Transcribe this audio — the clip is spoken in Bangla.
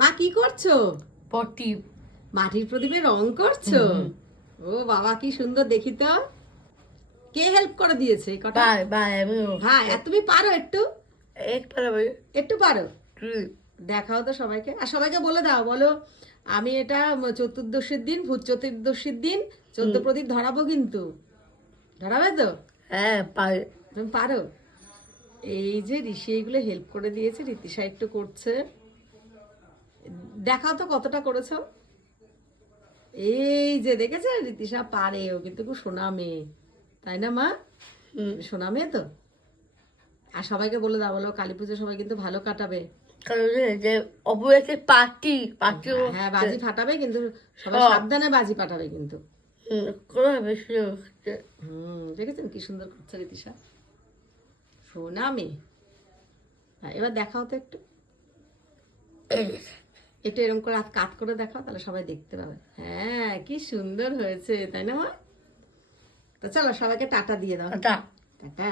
মা কি করছো? প্রদীপ। মাটির প্রদীপে রং করছো? ও বাবা কি সুন্দর, দেখি তো কে হেল্প করে দিয়েছে এই কটা? ভাই আমি ভাই, আর তুমি পারো একটু? একটু পারো? হুম। দেখাও তো সবাইকে, আর সবাইকে বলে দাও, বলো আমি এটা চতুর্দশীর দিন, ভূত চতুর্দশীর দিন 14 প্রদীপ ধরাবো, কিন্তু ধরাবে তো? হ্যাঁ পারে। তুমি পারো? এই যে ঋষি এইগুলো হেল্প করে দিয়েছে, রীতিশা একটু করছে, দেখাও তো কতটা করেছো। এই যে দেখেছে রীতিশা পারে, ও কিন্তু খুব সোনা মেয়ে, তাই না মা? সোনা মেয়ে তো। আর সবাইকে বলে দাও, বলো কালী পুজো সবাই কিন্তু ভালো কাটাবে। কারণ যে অবশ্যই পার্টি হ্যাঁ বাজি ফাটাবে, কিন্তু সবাই সাবধানে বাজি ফাটাবে কিন্তু। বেশি হচ্ছে। দেখেছেন কি সুন্দর করছে রীতিশা, সোনা মেয়ে। হ্যাঁ এবার দেখাও তো একটু, একটু এরকম করে হাত কাত করে দেখাও, তাহলে সবাই দেখতে পাবে। হ্যাঁ কি সুন্দর হয়েছে, তাই না মা? তো চলো সবাইকে টাটা দিয়ে দাও। টাটা। টাটা।